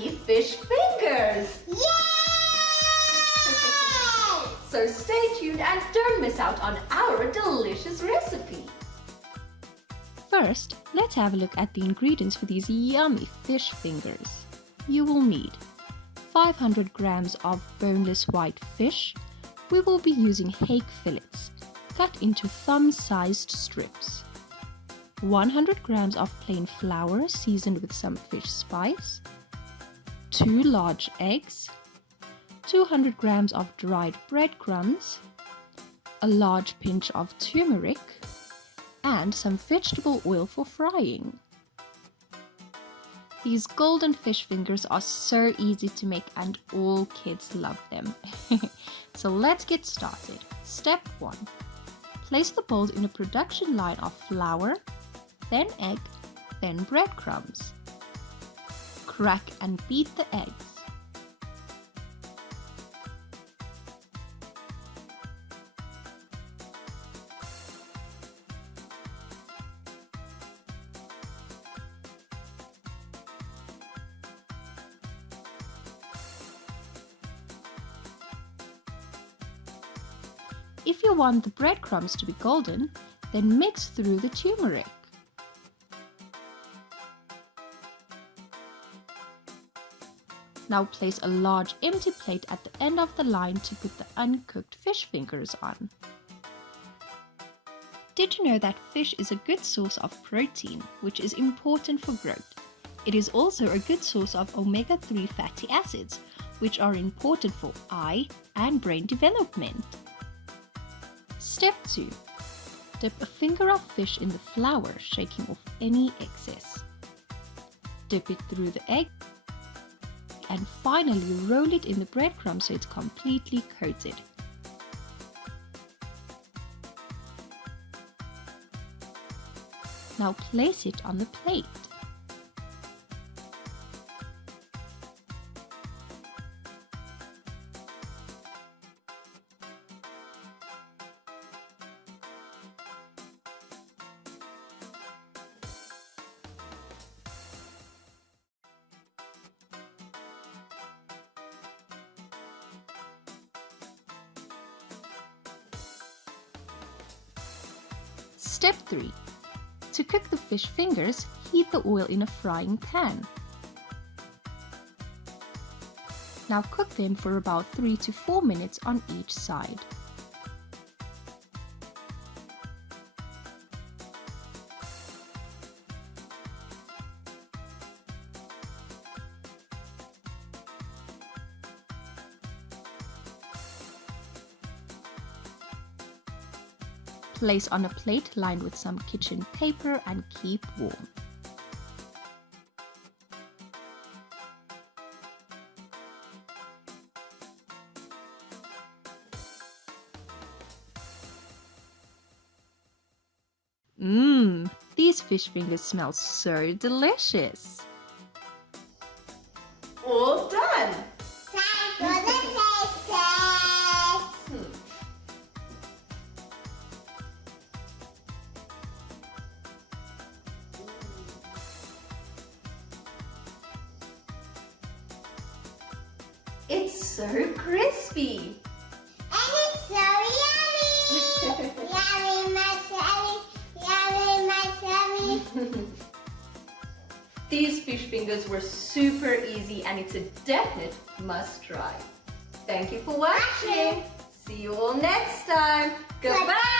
yummy fish fingers! Yay! So stay tuned and don't miss out on our delicious recipe. First, let's have a look at the ingredients for these yummy fish fingers. You will need 500 grams of boneless white fish. We will be using hake fillets, cut into thumb-sized strips. 100 grams of plain flour seasoned with some fish spice. 2 large eggs. 200 grams of dried breadcrumbs. A large pinch of turmeric. And some vegetable oil for frying. These golden fish fingers are so easy to make and all kids love them. So let's get started. Step 1. Place the bowls in a production line of flour, then egg, then breadcrumbs. Crack and beat the eggs. If you want the breadcrumbs to be golden, then mix through the turmeric. Now place a large empty plate at the end of the line to put the uncooked fish fingers on. Did you know that fish is a good source of protein, which is important for growth? It is also a good source of omega-3 fatty acids, which are important for eye and brain development. Step 2. Dip a finger of fish in the flour, shaking off any excess. Dip it through the egg and finally roll it in the breadcrumbs so it's completely coated. Now place it on the plate. Step 3. To cook the fish fingers, heat the oil in a frying pan. Now cook them for about 3 to 4 minutes on each side. Place on a plate lined with some kitchen paper and keep warm. These fish fingers smell so delicious. All done! Time for the taste test! It's so crispy! And it's so yummy! Yummy, much yummy! Yummy, much yummy! These fish fingers were super easy and it's a definite must try. Thank you for watching. See you all next time. Goodbye.